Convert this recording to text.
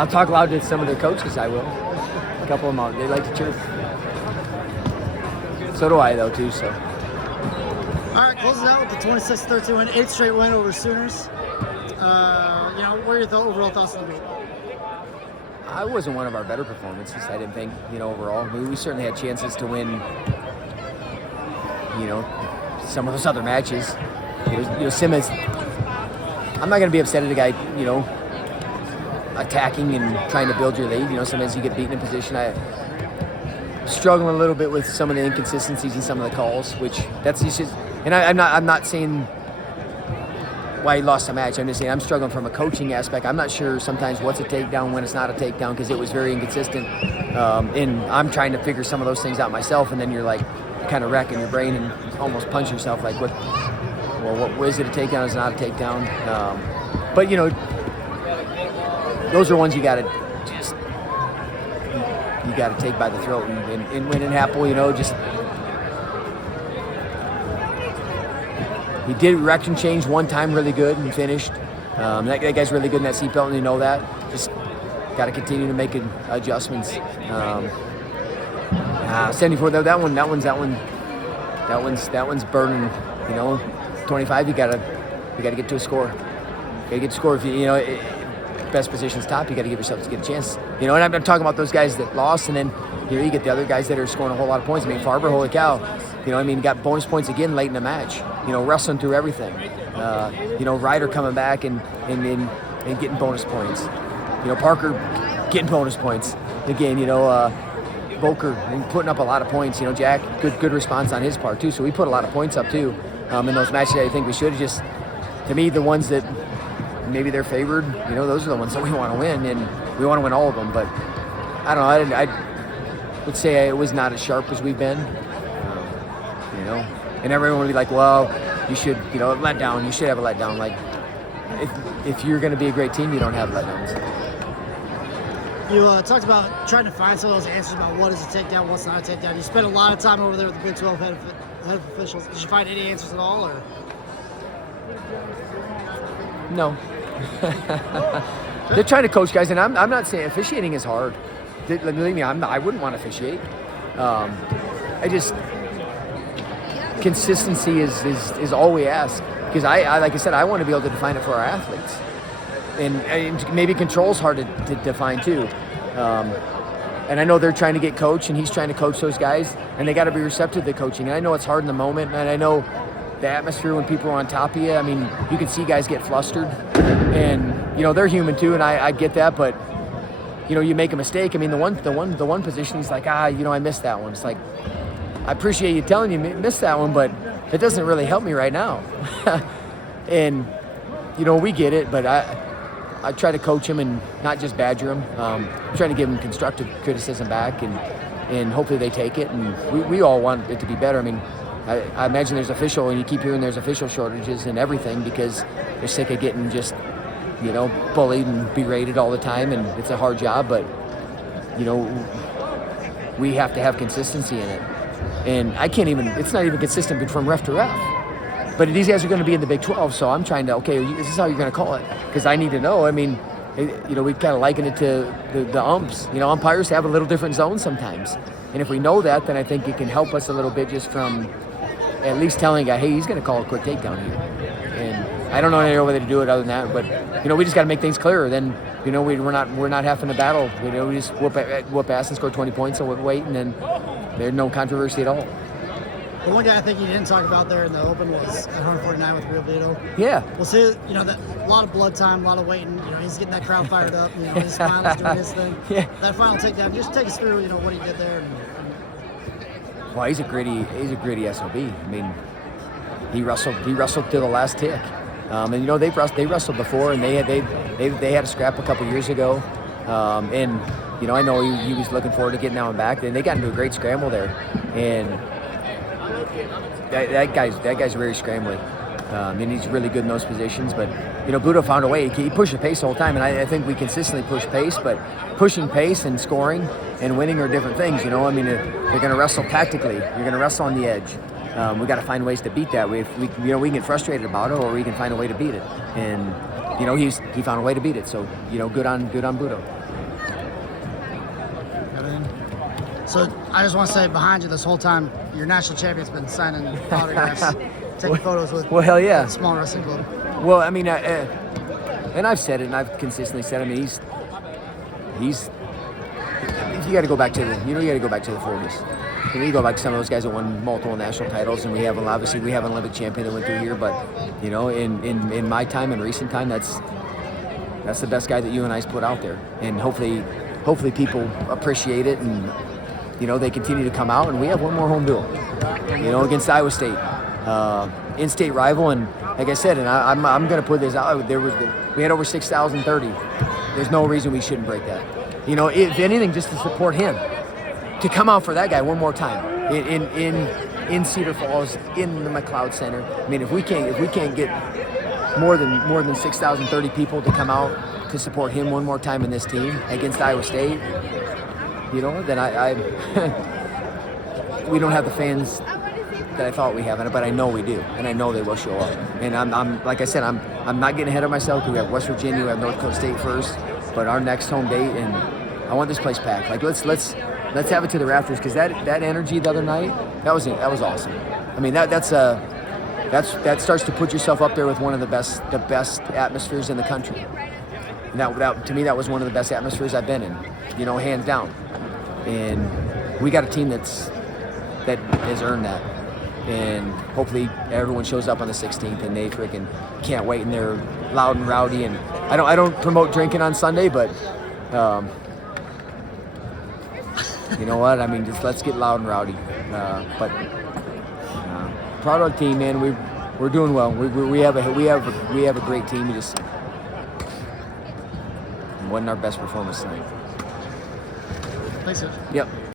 I'll talk loud to some of their coaches, I will. A couple of them, they like to chirp. So do I, though, too, so. All right, closing out with the 26-13 win, 8th straight win over Sooners. What are your overall thoughts on the game? I wasn't one of our better performances, I didn't think, overall. We certainly had chances to win, some of those other matches. Simmons, I'm not going to be upset at a guy, attacking and trying to build your lead. Sometimes you get beaten in position. I struggling a little bit with some of the inconsistencies in some of the calls, which that's just, and I'm not saying why he lost the match. I'm just saying I'm struggling from a coaching aspect. I'm not sure sometimes what's a takedown, when it's not a takedown, because it was very inconsistent. And I'm trying to figure some of those things out myself, and then you're like kind of wrecking your brain and almost punch yourself like, what is it a takedown, is it not a takedown? But those are ones you got to just, you got to take by the throat and win in Happel, just. He did direction change one time really good and finished. That guy's really good in that seatbelt, and you know that. Just got to continue to make adjustments. 74. That one's burning. 25. You gotta get to a score. You gotta get to score. If best position's top, you gotta give yourself to get a chance. And I'm talking about those guys that lost, and then you get the other guys that are scoring a whole lot of points. Farber, holy cow. Got bonus points again late in the match. Wrestling through everything. Ryder coming back and getting bonus points. Parker getting bonus points again. Volker putting up a lot of points. Jack, good response on his part too. So we put a lot of points up too in those matches. I think we should have just, to me, the ones that maybe they're favored. Those are the ones that we want to win, and we want to win all of them. But I don't know. I would say it was not as sharp as we've been. And everyone would be like, well, you should, let down. You should have a letdown. Like, if you're going to be a great team, you don't have letdowns. You talked about trying to find some of those answers about what is a takedown, what's not a takedown. You spent a lot of time over there with the Big 12 head of officials. Did you find any answers at all, or? No. They're trying to coach guys, and I'm not saying officiating is hard. Believe me, I wouldn't want to officiate. Consistency is all we ask, because I like I said, I want to be able to define it for our athletes, and maybe control's hard to define too. And I know they're trying to get coached, and he's trying to coach those guys, and they got to be receptive to coaching. And I know it's hard in the moment, and I know the atmosphere when people are on top of you. You can see guys get flustered, and they're human too, and I get that, but you make a mistake. The one position, he's like, I missed that one. It's like, I appreciate you telling you missed that one, but it doesn't really help me right now. And we get it, but I try to coach him and not just badger him. I'm trying to give him constructive criticism back, and hopefully they take it. And we all want it to be better. I imagine there's official, and you keep hearing there's official shortages and everything, because they're sick of getting just bullied and berated all the time, and it's a hard job. But we have to have consistency in it. And it's not even consistent from ref to ref. But these guys are going to be in the Big 12, so I'm trying to, is this how you're going to call it? Because I need to know. We kind of liken it to the umps. Umpires have a little different zone sometimes. And if we know that, then I think it can help us a little bit just from at least telling a guy, hey, he's going to call a quick takedown here. And I don't know any other way to do it other than that. But, we just got to make things clearer. Then, we're not having a battle. We just whoop ass and score 20 points and wait, and then there's no controversy at all. The one guy I think you didn't talk about there in the open was at 149 with Real Vito. Yeah. We'll see, that a lot of blood time, a lot of waiting. He's getting that crowd fired up. His smile is doing his thing. Yeah. That final takedown, just take us through, what he did there. Well, he's a gritty SOB. He wrestled to the last tick. And they wrestled before, and they had a scrap a couple years ago. And I know he was looking forward to getting out and back. And they got into a great scramble there, and that guy's very scrambly. And he's really good in those positions. But Budo found a way. He pushed the pace the whole time, and I think we consistently push pace. But pushing pace and scoring and winning are different things. They're going to wrestle tactically. You're going to wrestle on the edge. We got to find ways to beat that. We can get frustrated about it, or we can find a way to beat it. And he found a way to beat it. So good on Budo. So I just want to say, behind you this whole time, your national champion's been signing autographs, taking photos with Well, hell yeah. the small wrestling club. Well, I mean, and I've said it, and I've consistently said, I mean, he's. You got to go back to the 40s. You go back to some of those guys that won multiple national titles, and we have an Olympic champion that went through here. But in my time, in recent time, that's the best guy that UNI's put out there, and hopefully people appreciate it, and they continue to come out, and we have one more home duel, against Iowa State, in-state rival, and like I said, and I'm going to put this out. We had over 6,030. There's no reason we shouldn't break that. If anything, just to support him, to come out for that guy one more time in Cedar Falls, in the McLeod Center. I mean, if we can't get more than 6,030 people to come out to support him one more time in this team against Iowa State, then I we don't have the fans that I thought we have, but I know we do, and I know they will show up. And I'm like I said, I'm not getting ahead of myself, because we have West Virginia, we have North Dakota State first, but our next home date, and I want this place packed. Like let's have it to the rafters, because that energy the other night, that was awesome. I mean that starts to put yourself up there with one of the best atmospheres in the country. And that to me, that was one of the best atmospheres I've been in, hands down. And we got a team that has earned that. And hopefully everyone shows up on the 16th, and they freaking can't wait, and they're loud and rowdy. And I don't promote drinking on Sunday, but you know what? I mean, just let's get loud and rowdy. But proud of our team, man. We're doing well. We have a great team. We just wasn't our best performance tonight. Thanks, sir. Yep.